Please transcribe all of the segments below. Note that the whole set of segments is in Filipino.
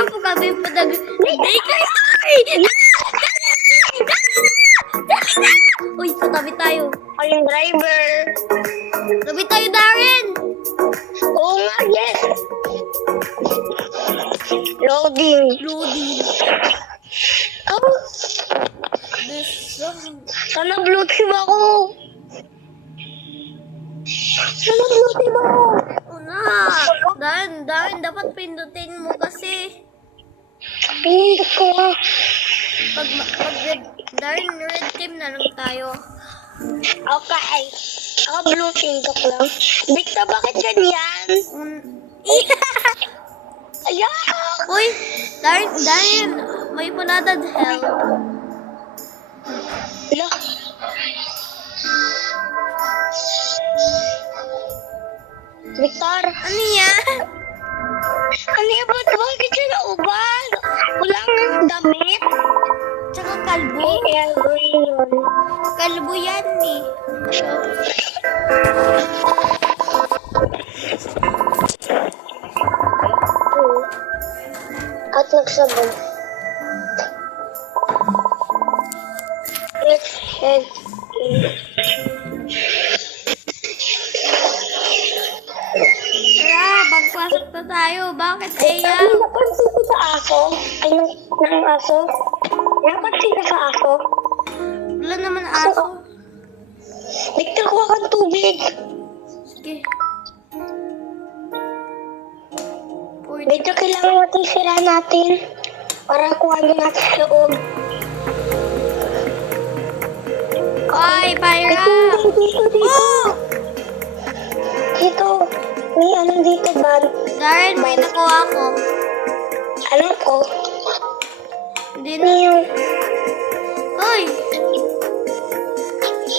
Meron po kami padag... Uy, katabi tayo. Ako yung driver. Katabi tayo, Darren! Oo nga, yes. Loading. Loading. Oh, This song. sana blue team ako. Sana blue team ako. Una! Darren, dapat pindutin mo kasi. Pinindot ko nga. Pag red, Darren, red team na lang tayo. Okay. Ako blue team ko lang. Victor, bakit ganyan? Ayan! Uy, Darren, may punadad help. Ala. Victor, Ano yan? ano yan? Bakit siya nauban? Walang damit? Tsaka kalbo. Kaya green yun. Kalbo yan eh. At nagsabon. Let's head in. Tara, magpasok na tayo. Bakit Eya? Ay, napansin ko sa aso. Ay, ng aso. Napansin ka sa aso. Wala naman aso. Victor, kuha kang tubig. Sige. Uy, Victor, kailangan natin sira natin. Para kuha nyo natin sa loob. Ay, Pyra! Dito. Oh! Dito. May ano dito, ban. Darren, may nakuha ko. Ano ko? Hindi Ano na. yung... Uy!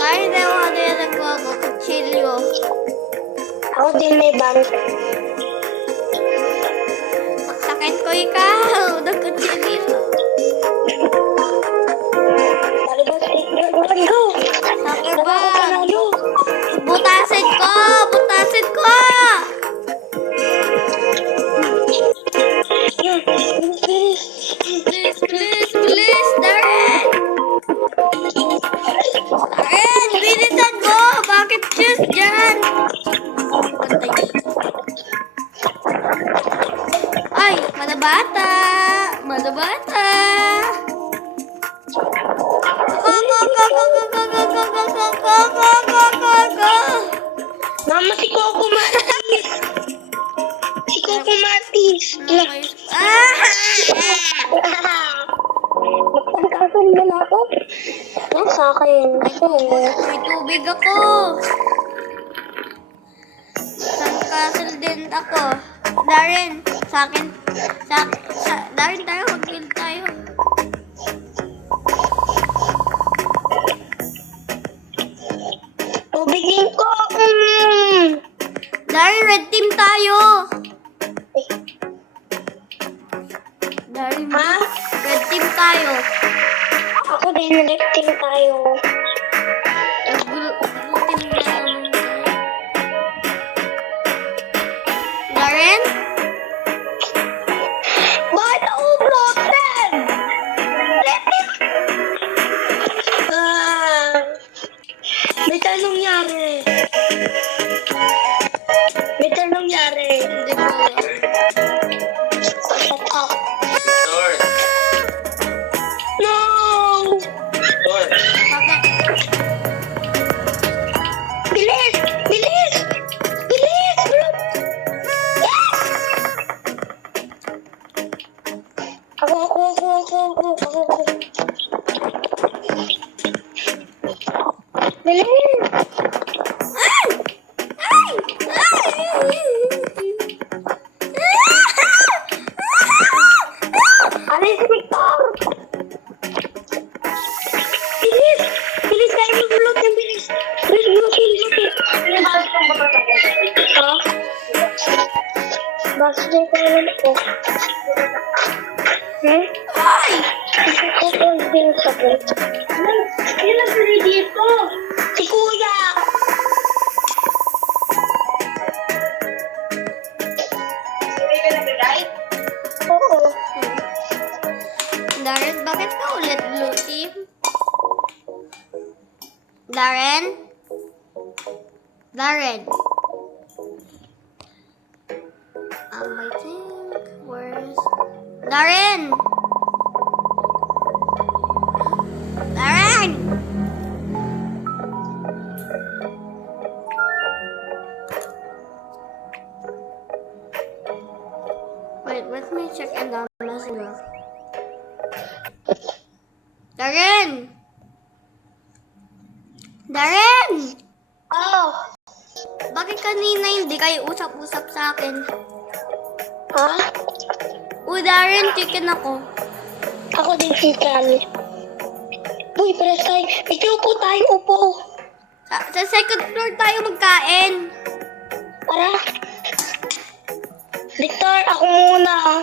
Ay, nakuha na yung nakuha ko. Kutsilyo. Ako din may ban. Sakit ko ikaw. Nagkutsilyo. Go! Sakit ba? Panalo! Butasin ko! Butasin ko! Please, please, please, Darren! Darren, bilisan mo! Bakit just dyan? Pantay. Ay, manabata! Manabata! Go, go, go, go, go, go, go, go, go, go, go, go, go, go, go! Mama, si Coco Martis! Si Coco Martis! Okay. Ah! Magpagkasan mo na ako? Yan sa akin. May tubig ako. Sandcastle din ako. Darren, sa akin. Darren, tayo. Mag-build tayo. Tubigin ko! Darren, red team tayo. Darren, Ha? red team tayo. Ako din, lifting tayo. Blue team na naman tayo. Darren? Bakit ako broken? May tanong nangyari. May tanong nangyari. Hindi ko alam. Shut up. Door. No! Door. Bakit? Bilis! Bilis! Bilis! Yes! Ako. Bilis! Ay! Ay! Alis si Victor! Bilis! Bilis kayo mag-block ng bilis! Bilis, bilis! Ha? Basta dyan ko naman ako. Hmm? Ay! Kasi ko po din sa plate. Sino nagpili dito? Si Kuya! Oo. Bakit ka ulit blue team? Darren? Darren? I think, where's... Darren! Darren! Wait, let me check in the messenger. Darren! Darren! Oh, Bakit kanina hindi kayo usap-usap sa akin? ha? Darren, chicken ako. Ako din si Kali. Uy, press tayo. Ito upo tayo, upo. Sa second floor tayo magkain. Tara. Victor, ako muna.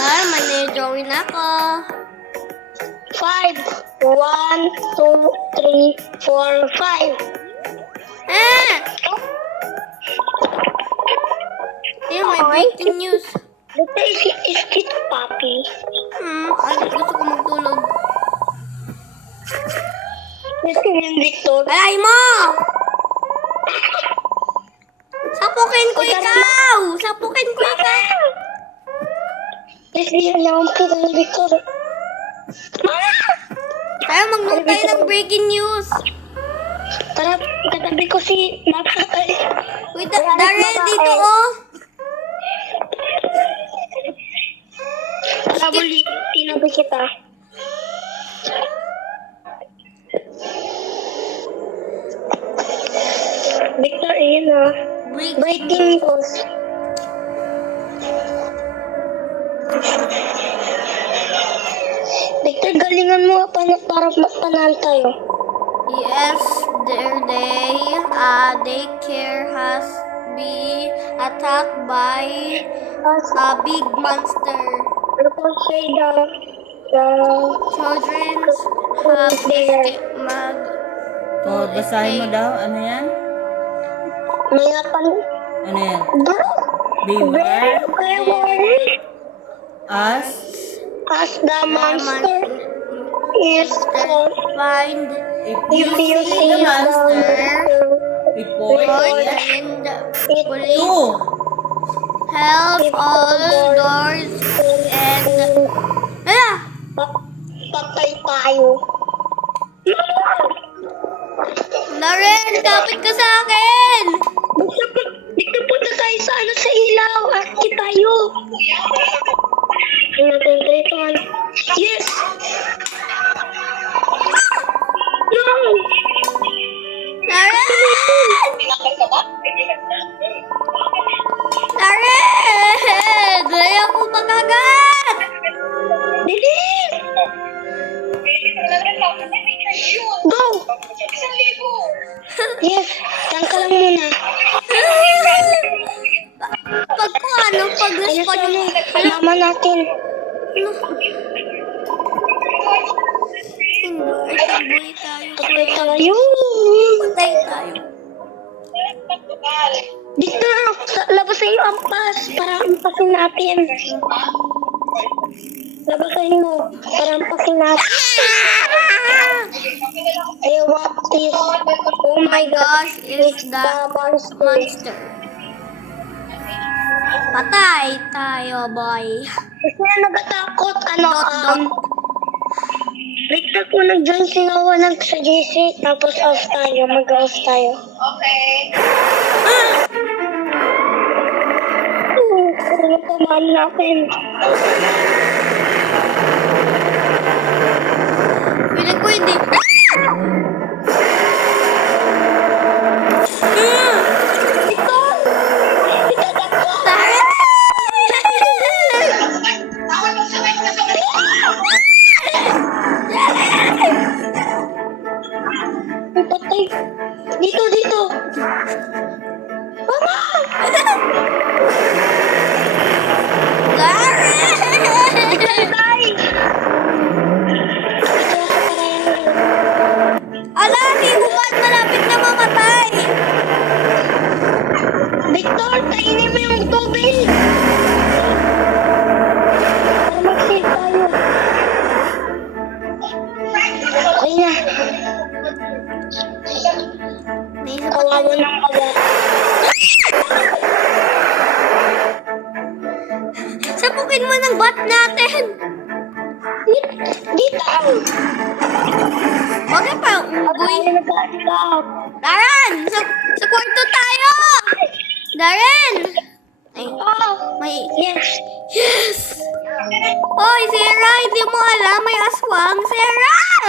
Lara, manay-join ako. 5. 1, 2, 3, 4, 5. Ah! Ayun, may breaking news. Victor, is it Papi? Ay, gusto ko magtulog. Gusto yung Victor. Alay mo! Sapukin ko ikaw! Sapukin ko ikaw! Please, di alam po ng Victor. Tayo, mag-note tayo ng breaking news. Tara, katabi ko si Maka. Wait, Darren, dito oh. Sabuli, tinabi kita. Victor, ayun na. Breaking news. Victor, galingan mo para panalo tayo. Yesterday, a daycare has been attacked by a big monster. Tapos say the Children have escaped Basahin mo daw. Ano yan? may napan... Ano yan? Bro! Beware As us the monster is called. Find if If you see the the monster, report report it and it police to help all doors and Patay tayo. Darren, kapit ka sa akin! Dito punta tayo sa sa ilaw. Aki tayo. Ano dito? Yes! No! Darren! Darren! Dali ako makagat! Bilis! Go! Yes, saan ka lang muna. Pag ko ano, pag Ayun respond sa mo, mama natin. Buhay tayo. Patay tayo. Patay tayo. Victor, labasan yung ampas para ampasin natin. Labasan mo para ampasin natin. Ay, what is... Oh my gosh, it's the monster. monster. Patay tayo, boy. Kasi nagatakot, Dot. Victor, kung nag-join si Noah sa GC, tapos off tayo, mag-off tayo. Ano pa man natin? Piling ko hindi. Patay. Dito. Mama! Darren! Ito ako para yan. naman ang bat natin. Dito! Bakit pa unggoy? Darren! Sa kwarto tayo! Darren! Ay, may... Yes! Yes! Hoy, Sarah! Hindi mo alam, may aswang. Sarah!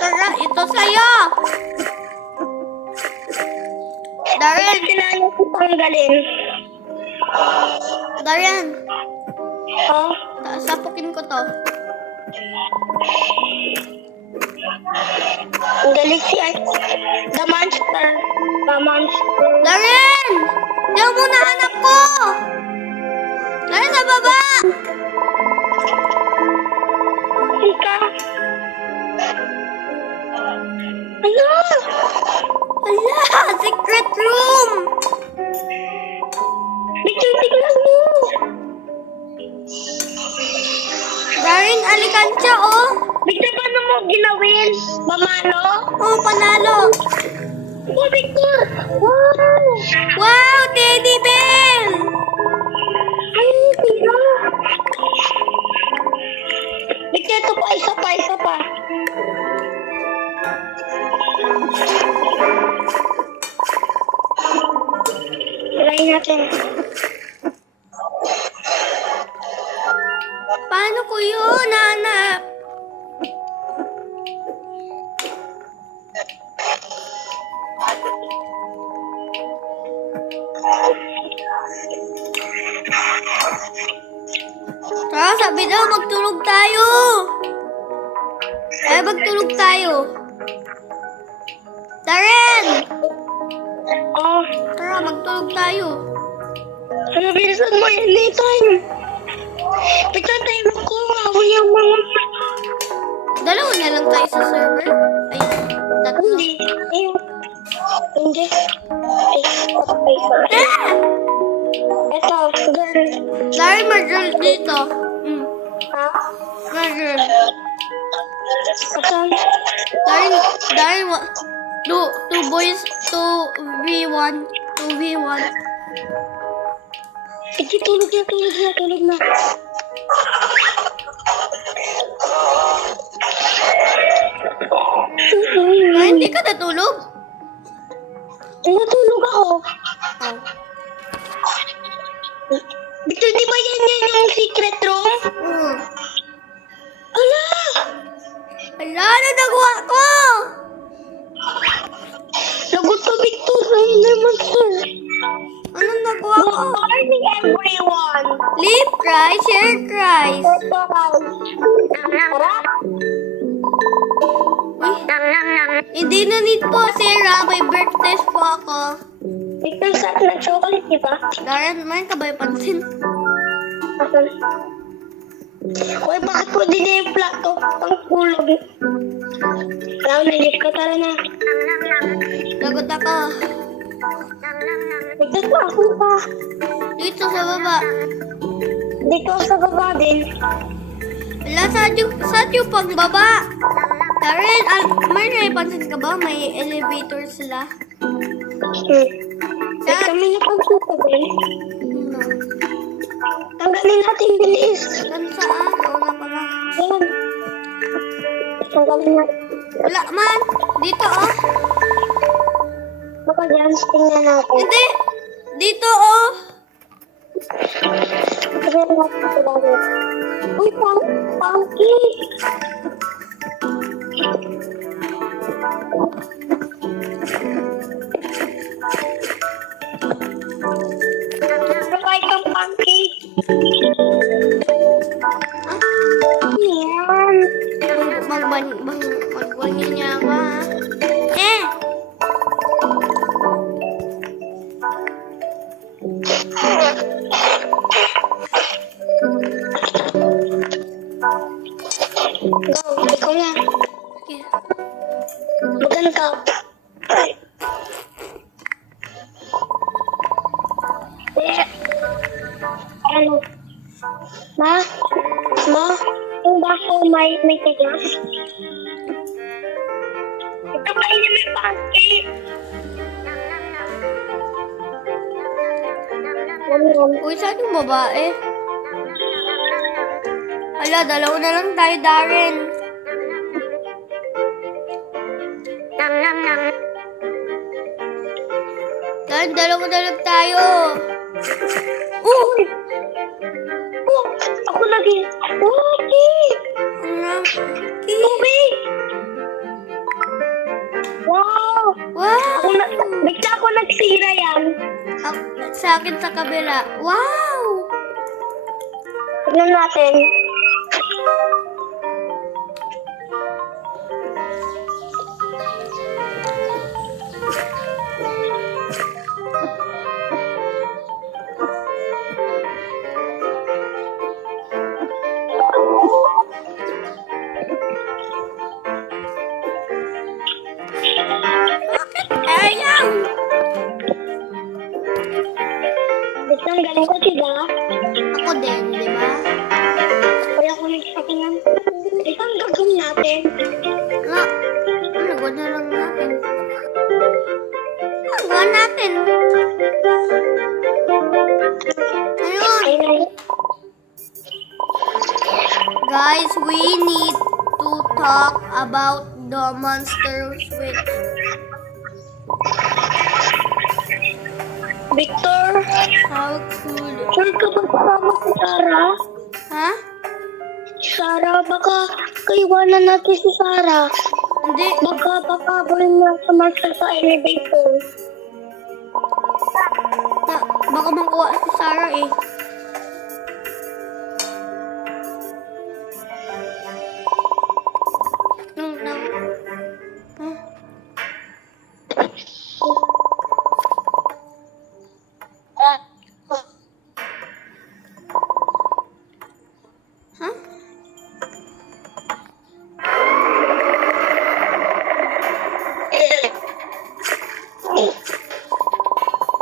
Sarah, ito sa'yo! Darren! Kailangan ko tanggalin. Darren! Oh, Sapukin ko to. ang galing si The Monster. The Monster. Darren! Diyan mo nahanap ko! Darren, sa baba! Ika. Ano? Hala! Secret room! Victor, tignan mo. Darren, alikansya, oh! Victor, paano mo ginawin? Mamano? Oh, panalo! Oh, Victor. Wow. Wow! Teddy bear! Ay, Victor. Victor, ito pa. Isa pa. Try natin. Paano ko yun nahanap? Tara, sabi daw, magtulog tayo. Magtulog tayo. Darren! Oh, Tara, magtulog tayo. ano bilisan mo yan? Anytime. Victor, tayo ko. Hawi yung mga... Dalawa na lang tayo sa server. Ay, tatlo. Hindi. Hindi. Ay, sorry. Ah! Ito, girl. Darren, may girl dito. Ha? May girl. Asan? Darren, two boys, 2v1. 2v1. Sige, tulog na. Ah, hindi ka natulog? Natulog ako. Victor, di ba yan yung secret room? Ala! Hala, ano nagawa ko? Lagot ka, Victor. Ay, naman, sir. Anong nagawa ko? Good morning, everyone. Leave cry, share cries. Tara. Hindi na need po, Sarah. May birthday po ako. Victor, sarap ng chocolate, di ba? Darren, may ka ba yung pansin? Asan? Uy, bakit ko din yung plato? Pang kulog. Alam, nalip ka. Tara na. Lagot ako. Victor, ako pa. Dito sa baba. Dito sa baba din. Wala, saan yung pagbaba? Darren, may naipansin ka ba? May elevator sila. Ba't kami napagsuko din? Tanggalin natin bilis. Saan saan? Una pa lang. Ayan. Tanggalin natin. Wala man. Dito, oh. Baka dyan, tingnan natin. Hindi. Dito, oh. Tingnan natin sila dito. Uy, Punky! Sabay kang Punky. Ayan. Magbangin niya ako, ha? Go, ikaw na. Okay. Magano ka? Ano? Ma? Yung baso may tigas? Ito kainin mo yung pancake. Uy, saan yung babae? Hala, dalawa na lang tayo, Darren. Darren, dalawa na lang tayo. Oh, ako lagi. Okay. Ano? Tubig. Wow. Wow! Bigla ako nagsira yan. Sa akin sa kabila. Wow! Tignan natin. Ayaw! Bigla ang galing ko, diba? Ako din, di ba? Kaya ko nagsakingan. Isang gagawin natin. Nga. Nagawa na lang natin. Nagawa natin. Ayun. Ayun. Guys, we need to talk about the monster switch. Victor, How cool. sure ka ba kasama si Sarah? Ha? Sarah, baka kaiwanan natin si Sarah. Hindi. Baka papabulin na sa Marshall sa elevator. Baka makuha si Sarah eh. No. Huh? Huh?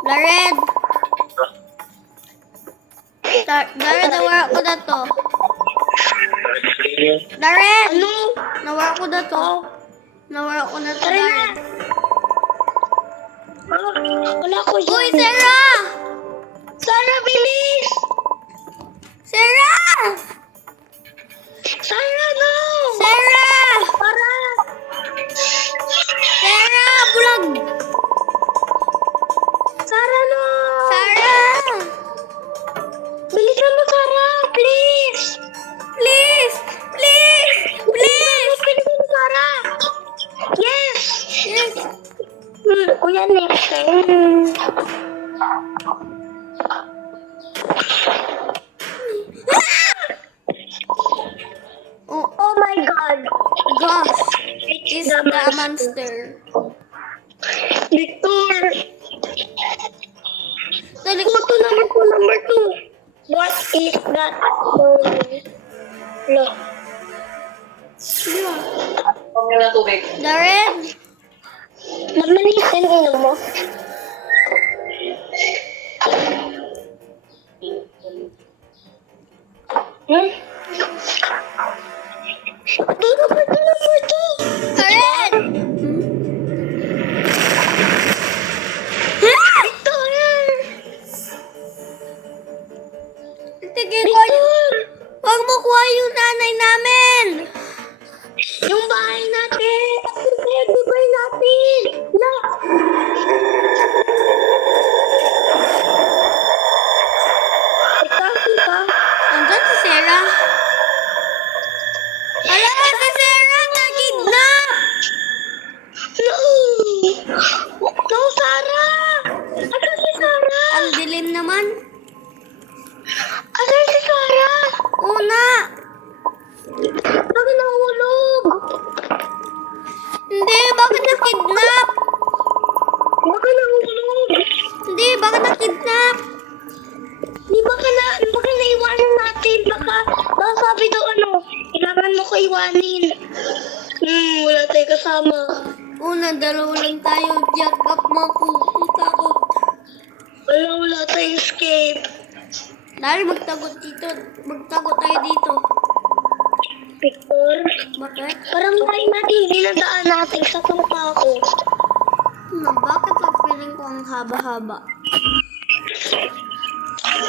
Lared! Darren, nawara ko na to. Darren! Ano? Nawara ko na to. Nawara ko na to, Tara na. Darren. Wala ko dyan. Uy, Sarah! Sarah, bilis! Sarah! Sarah, no! Sarah! Sarah! Sarah! Bulag! Sarah, no! Sarah! Bilisan mo, Sarah! Please! Please! Please! Please! Bilisan mo, Sarah! Yes! Yes! Kuya, next. Oh, Oh my God! gosh! It's the monster. Victor! Dali, Ito number two. What is that? No. Darren! Namalisin ino mo. Hmm? Number two. Darren! Victor! Tigil ko. Huwag mo kuha yung nanay namin! Yung bahay natin! Kaya bahay natin! No! Ika. Nandun si Sarah. Hala, si Sarah na-kidnap! No! No, Sarah! Asan si Sarah? Ang dilim naman. Asan si Sarah? Una! Bakit nahulog? Hindi, bakit na-kidnap? Bakit nahulog? Hindi, bakit na-kidnap? Baka naiwanan natin. Baka sabi daw kailangan mo ko iwanin. Wala tayo kasama. Una, dalawa lang tayo. Jack up mo ako. Ang takot. Wala tayong escape. Dahil magtagot dito. Magtagot tayo dito. Victor, Bakit? parang tayo natin dinadaan natin sa kung ako. mahaba-haba.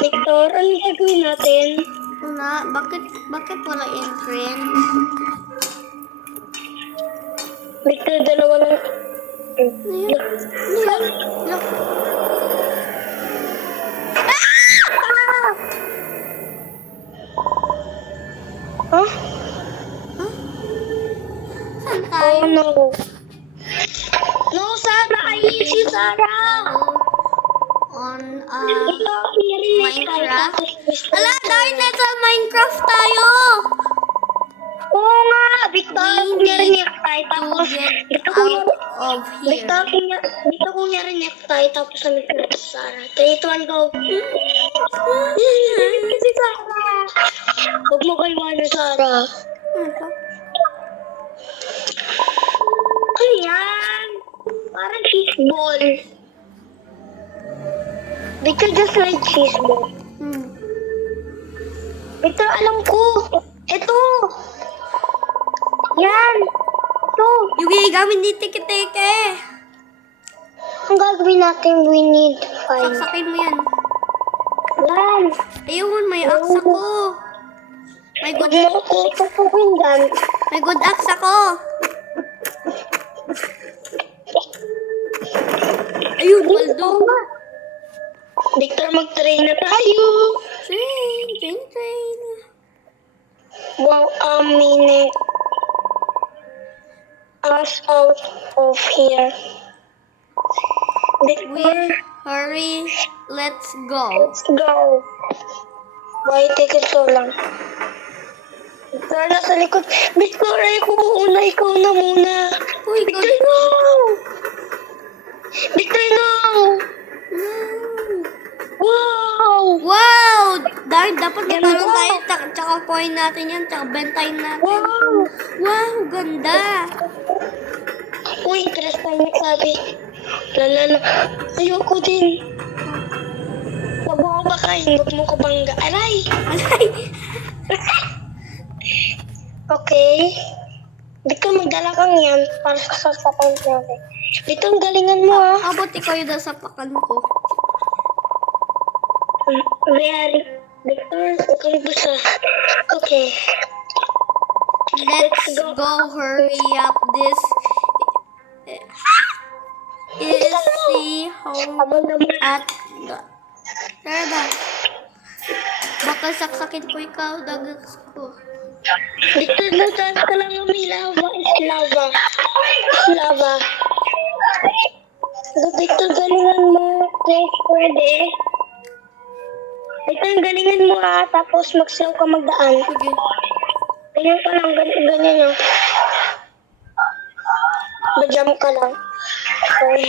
Victor, ano gagawin natin? Una, bakit wala entrance? Victor, dalawa lang. Ano yan? Look. Huh? Saan tayo? Oh no. No, Sarah! Ay, si Sarah! On, Ito, Minecraft? Ala, dahil nasa Minecraft tayo! Oo nga! Victor, We kunyari need niyak tayo. To Tapos, get dito out of here. Victor, dito kunyari niyak tayo. Tapos, sabi ko na si Sarah. 3, 2, 1, go! Si Sarah! Huwag mo kayo na, Sarah. Ano to? Ano yan? Parang cheese ball. Victor, just like cheese ball. Victor, alam ko. Ito. Yan. Ito. Yugi, gamit ni tiki-tiki. Ang gagawin natin, we need to find. Saksakin mo yan. Yan. Ayun, may axe ako. May Huwag good, mo ko tutukin dyan. may good axe ako. Ayun, Baldo. Victor, mag-train na tayo. Train. Wow, a minute. Us out of here. We Victor, hurry, let's go. let's go. Why take it so long? Victor, nasa likod. Victor, ayoko muna. Ikaw na muna. Uy, Victor, no! Victor, no! Wow! Wow! Dahil dapat natalo tayo, tsaka coin natin yan, tsaka bentayin natin. Wow! Wow, ganda! Uy, tres tayo nagsabi. Lalala. Ayoko din. Mabuha ka, hindi mo ko bangga. Aray! Alay! Okay. Dito magdala kang yan para sa sasakan natin. Dito ang galingan mo ha. Abot ikaw yun sa pakan ko. Very. Victor, okay ba siya? Okay. Let's go, hurry up. This is the home Abang naman. at the... Tara ba? Baka saksakin ko ikaw, dagas ko. Victor, nataas ka lang may lava. Is lava. Lava. Victor, galingan mo. Please, pwede. Victor, galingan mo ha. Tapos mag-slow ka magdaan. Sige. Ganyan ka lang. Ganyan yun. Mag-jump ka lang. Okay.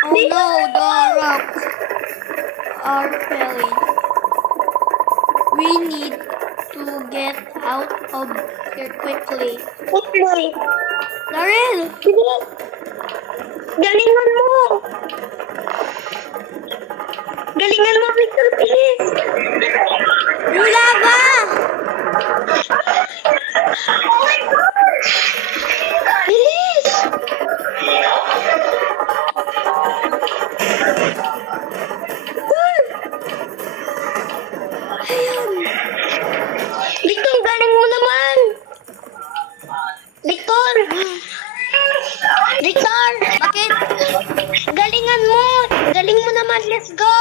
Oh no, the rocks are falling. We need to get out of here quickly. Victor, Daryl! sige. Galingan mo. Galingan mo, Victor. Bilis. Yung lava! Bilis. Victor, galing mo naman. Victor. Victor. Bakit? Galingan mo. Galing mo naman. Let's go.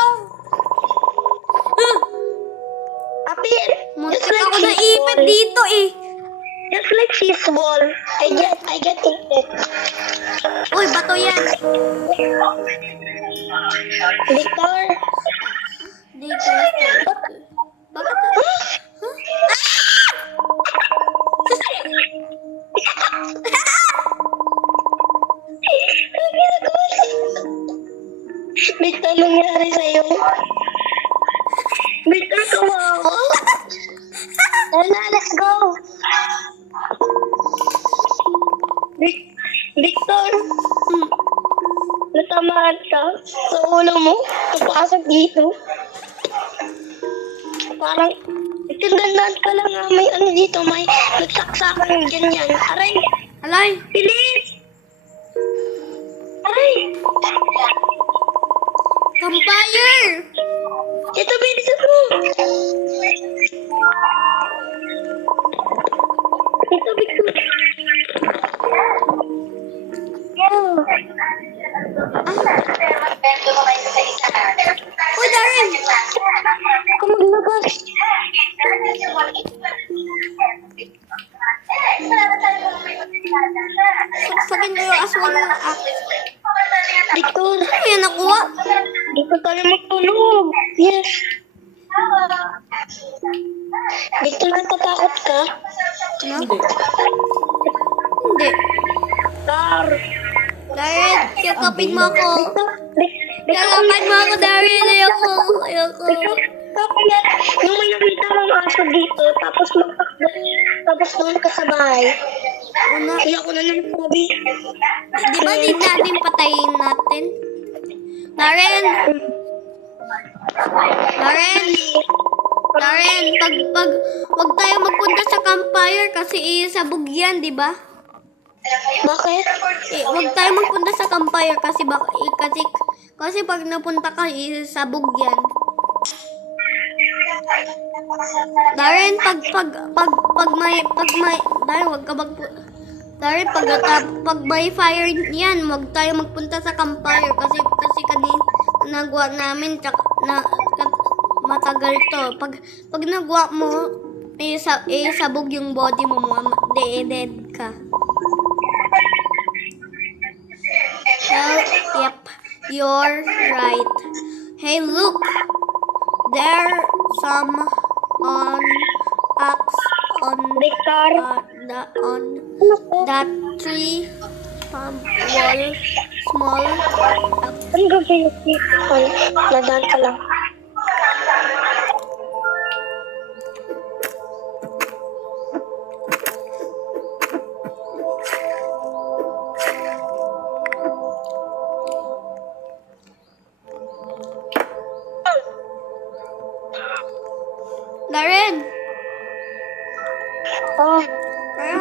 Apir. Muntik ako na ipit dito eh. Just like fishball. I get it. Uy, bato yan. Victor. Dito. Bakit? Victor, nangyari sa'yo? Victor, kawawa. Tara, let's go. Victor, natamaan ka sa ulo mo. Napasok dito. Parang, itindahan ka lang nga. May ano dito, may nagsaksakan yung ganyan. Aray, Alay! bilis! Aray! Uy, Darren! Ako maglabas. Saksakin ko yung aswang ng Victor, Ano yan nakuha? dito tayo matulog. Yes. Victor, natatakot ka? Ano? Hindi. Hindi. Tar. Darren, yakapin mo ako. Victor, Yakapin mo ako, Darren. Ayoko. Ayoko. tapos yung may nakita mong aso dito, tapos tapos doon ka sa bahay. Una, Kaya ko na lang sabi. di ba din natin patayin natin? Darren! Darren! Darren, wag tayo magpunta sa campfire kasi isabog yan, di ba? Bakit? Wag tayo magpunta sa campfire kasi pag napunta ka, isabog yan. Darren, Darren, wag ka Darren, pag may fire yan, wag tayo magpunta sa campfire kasi kanina nagawa namin matagal to. Pag nagawa mo, sabog yung body mo, dead ka. Well, yep, you're right. Hey, look! There some axe on Victor, on that tree wall small ang gagawin ko? Nadaan ka lang. Darren! Oh, Kaya,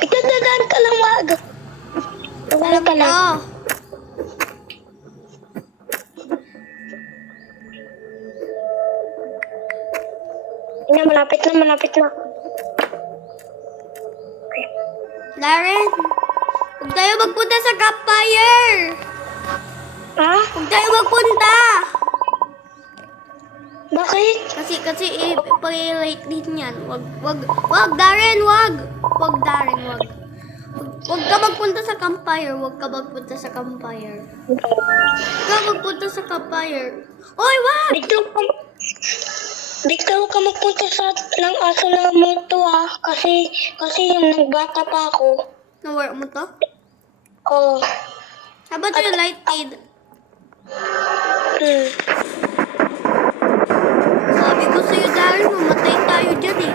Victor, nadaan ka lang, wag. Wala ka lang. oh, Ina, malapit na, malapit na. Darren! Huwag tayo magpunta sa campfire! Ha? Huwag tayo magpunta! Bakit? Kasi i-relate din yan. Wag, Darren, wag! Wag, Darren, wag. Wag ka magpunta sa campfire. Wag ka magpunta sa campfire. Wag ka magpunta sa campfire. Oy, wag! Victor, huwag ka magpunta sa ng aso ng multo ha. Kasi yung nagbata pa ako. Nawala mo to? Oh. How about you light aid? Sabi ko sa'yo, Darren, mamatay tayo dyan eh.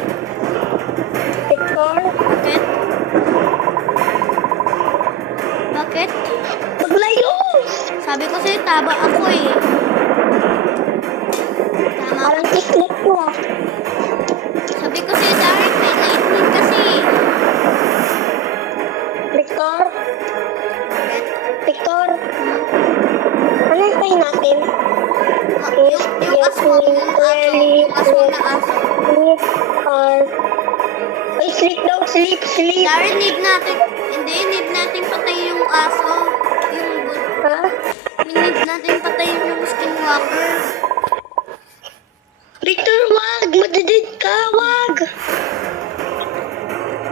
Victor, Bakit? Bakit? maglayo! Sabi ko sa'yo, taba ako eh. Tama ako. Parang tiklik ko ah. Sabi ko sa'yo, Darren, may lightning kasi. Victor? Victor? Ano yung tayo natin? Yung aswang ng aso. Yung aswang ng aso. Ay, sleep daw, sleep. Darren, need natin patay yung aso. Ha? Need natin patay yung skinwalker. Victor, wag! Madidid ka, wag!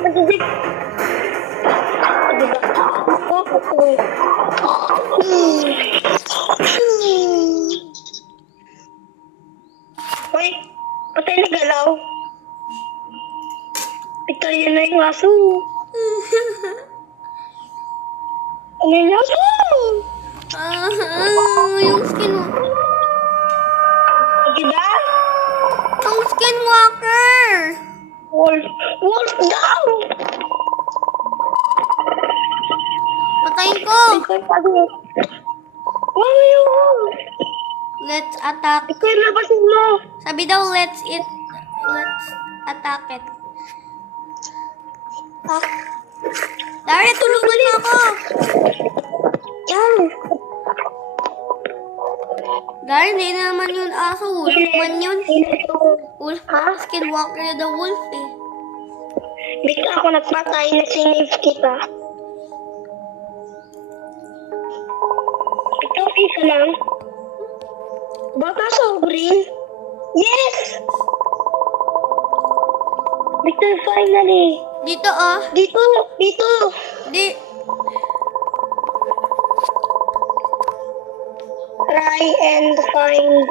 Madidid. Diba? Hoy, patay na galaw. Victor, yun na yung aso. Ano yung aso? Yung skinwalker. Diba? Yung skinwalker. Wolf daw! Patayin ko. Victor, sabi mo. Wow, yun! Let's attack. Victor, labasin mo! Sabi daw, let's attack it. Ah, Darren, tulungan mo ako! Yan. Darren, di naman yun aso. Wolf man yun. Wolf, Ha? Skinwalker the wolf eh. Bigla ako nagpatay na sinave kita. Ito, isa lang. Baka sa green. Yes! Victor, finally! Dito oh. Dito! Dito! Di. Try and find.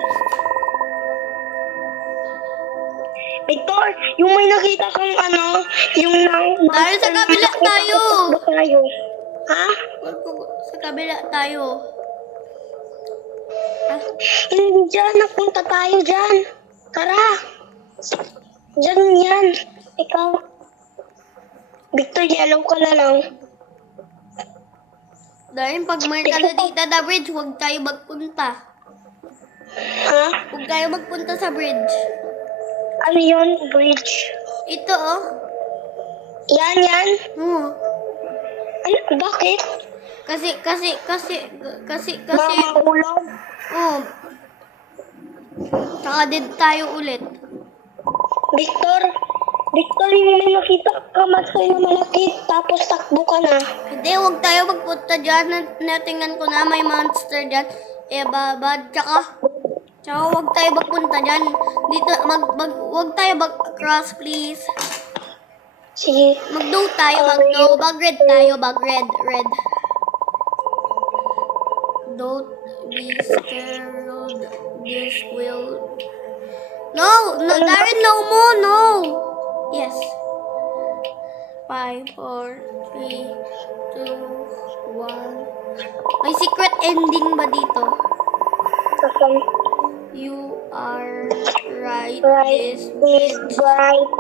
Victor, yung may nakita kang ano, yung Tayo sa kabila tayo. tayo. Ha? Sa kabila tayo. Hindi dyan, napunta tayo dyan. Tara. Dyan yan. Ikaw. Victor, yellow ka na lang. Darren, pag marka na dito na bridge, huwag tayo magpunta. Ha? Huwag tayo magpunta sa bridge. Ano yun? Bridge. Ito oh. Yan, yan. Hmm. Ano? Bakit? Kasi. Mamahulog. Oh. Tsaka dead tayo ulit. Victor, yung may nakita ka masay na malaki, tapos takbo ka na. Hindi, huwag tayo magpunta dyan. Natingnan ko na may monster dyan. Eh, babad. Tsaka huwag tayo magpunta dyan. Dito, huwag tayo mag-cross, please. Sige. Mag-no tayo, mag-no. Bag-red tayo, bag-red, red. Don't be scared. This will... No! Darren, no mo, no! Yes. 5, 4, 3, 2, 1. May secret ending ba dito? Saan? You are right, Right this is bright.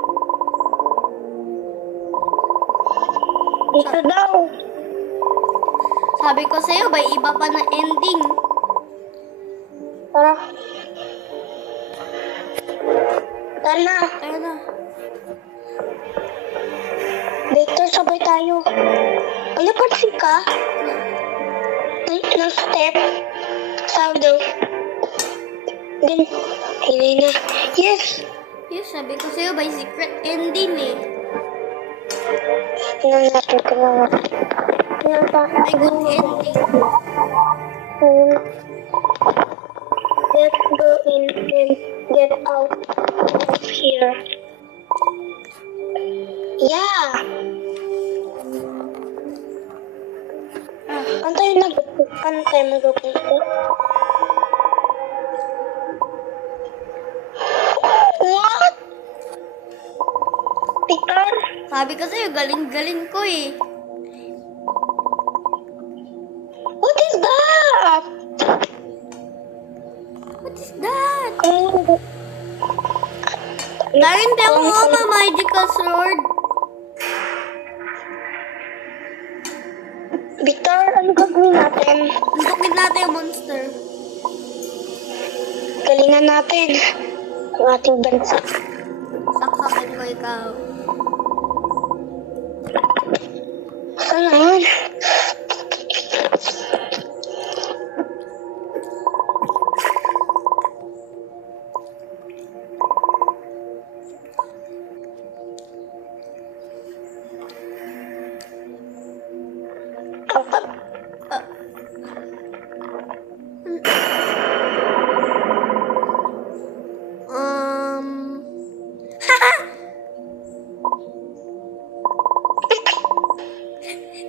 Dito daw. Sabi ko sa'yo, may iba pa na ending. Tara. Tara na. Tayo na. Victor, sabay tayo. Ano pansin ka? Ng step. Sabi daw. Then, hindi na. Yes. Yes, sabi ko sa'yo, may secret ending eh. Tingnan natin kung ano. Tingnan pa. May good ending. Let's go in and get out of here. Yeah. Ano tayo magpupunta? What? Victor? Sabi ko sa'yo, galing-galing ko eh. What is that? What is that? Oh. Darren, tell mo ako magical sword. Victor, ano gagawin natin? Buntukin natin yung monster. Galingan natin ang ating bansa. Saksakin ko ikaw. Saan naman?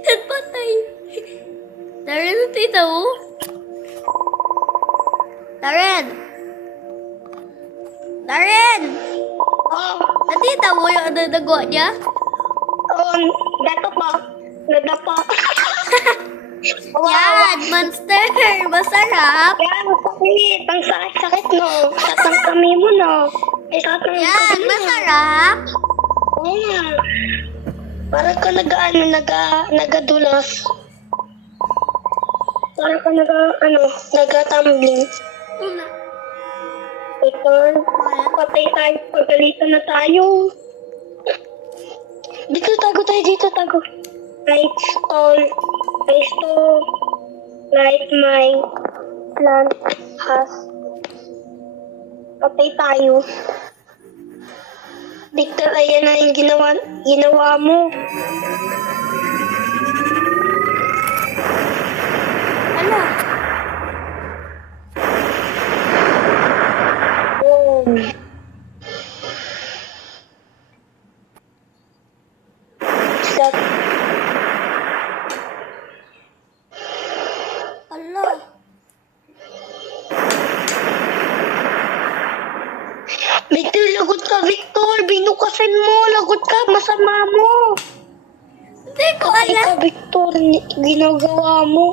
Nagpatay. Darren, ito ito. Darren! Darren! Oh, Natita mo yung nagawa niya? dato pa. Nadapa. Yan, monster! Masarap! Yan, sakit. Ang sakit, no. Tatangkami mo, no. Yan, masarap! Oo nga. Para ka nagadulas. Para ka nagatumbling. Una. Victor, patay tayo. Pagalitan na tayo. Dito, tago tayo dito, tago. I stole like my plant has. Patay tayo. Victor, ayan na yung ginawa mo. Ala. Oh. Stop. Ala. Victor, lagot ka, Victor. Binukasan mo. Lagot ka. Masama mo. Hindi ko Patay alam. ka, Victor. Ginagawa mo.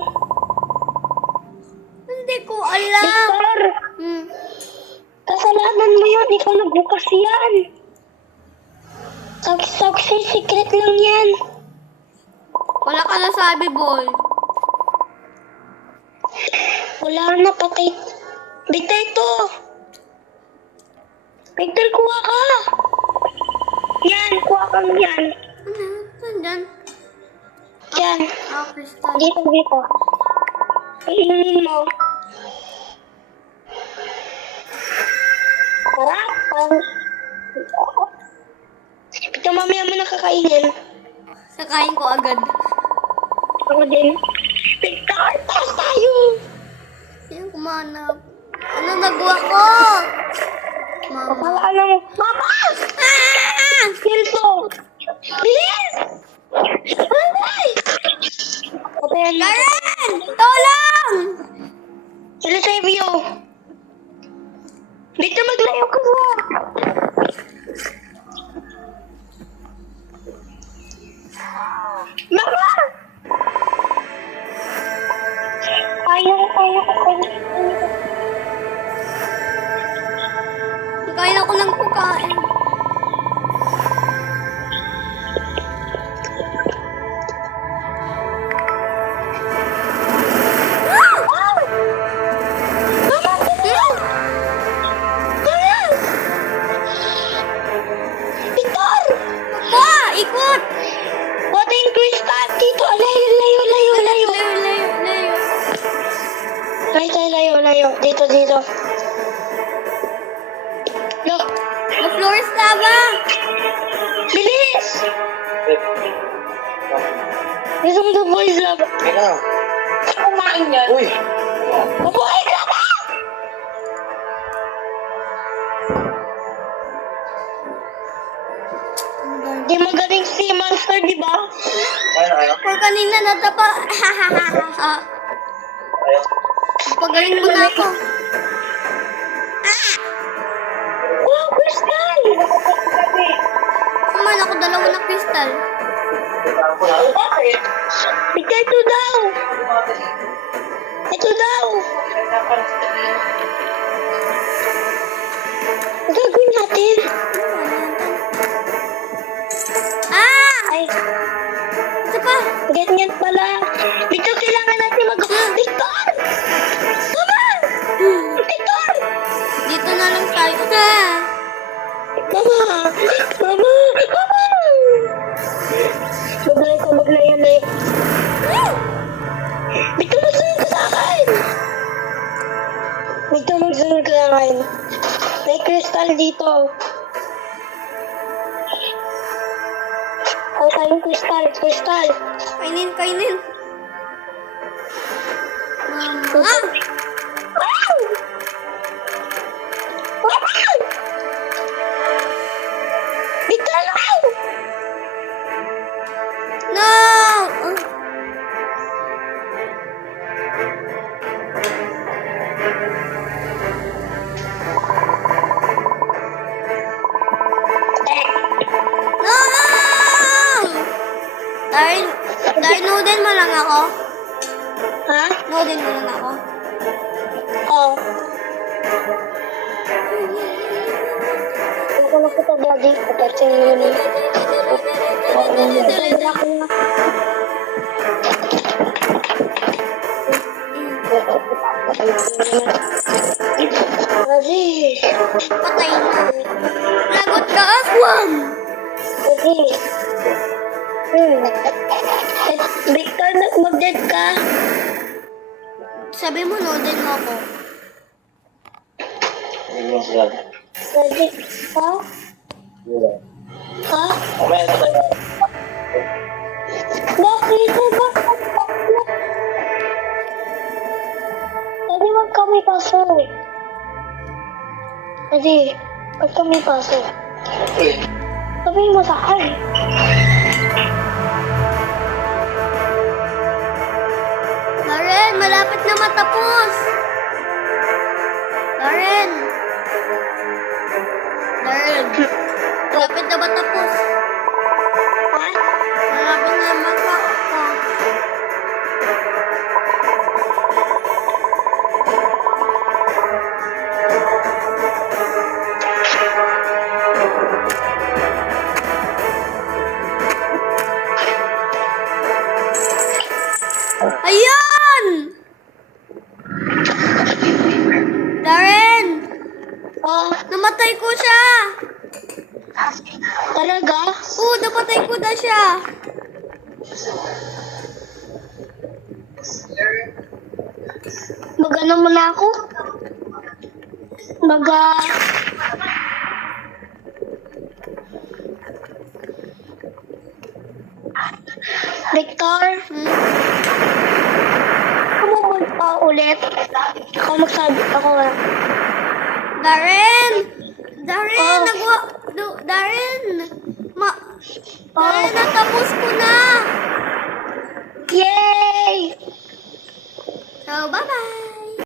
Hindi ko alam. Victor, Hmm. kasalanan mo yun. Ikaw nagbukas yan. Success secret lang yan. Wala ka nasabi, boy. Wala na, patay. Victor, ito. Victor, kuha ka. Yan, kuha kang yan. Ano? Saan dyan? Yan. Ah, crystal. Dito. Iinin mo. Sarap. Ito, mamaya mo nakakainin. Sakain ko agad. Ako din. Victor, taas tayo. Sino kumanap? Ano nagawa ko? Mama. Kapala mo. Mama! Ah! Silso! Bilis! Alay! Patayan mo. Karen! Tulong! Sila sa iyo. Victor, maglayo ka mo. Mama! Kaya ko. Kaya ko lang kukain. Victor! Pa! Ikot! What in crystal? Dito, layo. Layo, layo. Layo. Dito. Look, Ma-Flores Lava! bilis! Gusto mo the boys love? Teka. Kumain yan. Uy. Mabuhay ka na! Di magaling si Monster, di ba? Kaya. Or kanina natapa. Ayaw. Pagaling mo na ako. Wow, crystal! Kuman ako dalawa na crystal. Bakit? Bigla ito daw! Ito daw! Ang gagawin natin? Ah! Ay, Isa pa! ganyan pala. Victor, kailangan natin Victor! Mama! Victor! Dito na lang tayo. Ah! Mama! Maglayo. Victor, magsunod ka sa akin! May crystal dito. Ay, tayong crystal. Kainin. Mama! Ah! Wow! Wow! Victor, wow! No! No! Dahil noodle mo lang ako. Ha? Noodle mo lang ako. Oh. Ako na kita, Daddy. Kapatid yun. Daddy. Patay na. Lagot ka, aswang! Daddy. Victor, mag-dead ka. Sabi mo, noodin mo ako. Ready? Ha? Ha? Bakit? Pwede wag kami pasok. Pwede, wag kami pasok. Sabihin mo sa akin. Darren, malapit na matapos. Darren. Darren. Malapit na matapos. Ha? Malapit na matapos. Ayun! Darren! Oh, Namatay ko siya! talaga? Oo, napatay ko na siya! Mag-ano mo na ako? Victor, Hmm? kumukul pa ulit. Ako magsabi ako. Darren! Darren! Oh. Darren! Darren, natapos ko na! Yay! So, bye-bye!